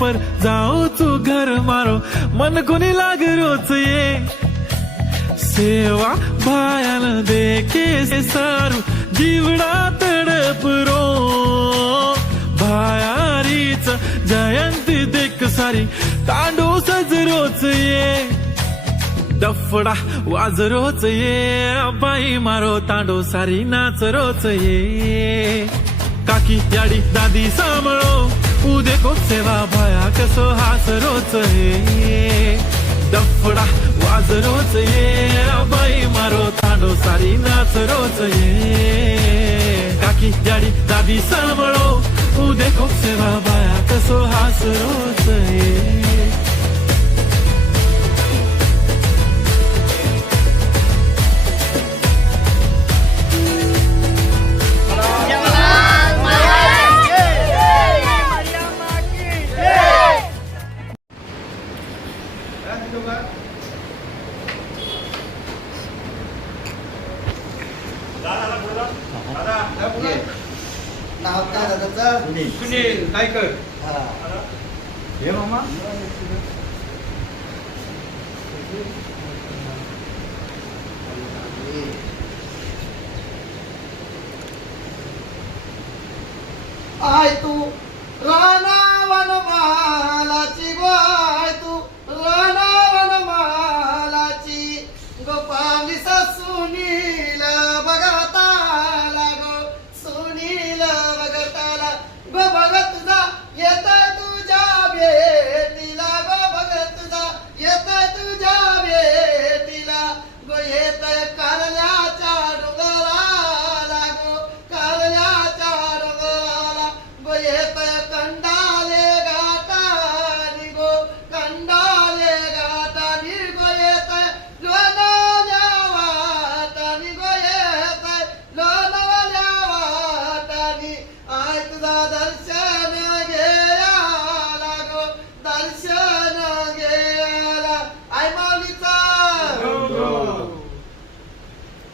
पर जाओ तू घर मारो मन कोणी लाग रोच ये सेवा भायान देखे से सारू जीवडा तडप रो भायारीच जयंती देख सारी तांडू सजरोच ये डफडा वाज रोच ये बाई मारो तांडो सारी नाच रोच ये काकी याडी दादी सांभाळो उदे को सेवा भाया कसो हास रोच ये डफडा वाज रोच ये बाई मारो तांडो सारी नाच रोच ये काकी याडी दादी सांभाळो उदे को सेवा भाया कसो हास रोच ये नाव काय दादाचं? सुनील काय कर हा. हे मामा आय तू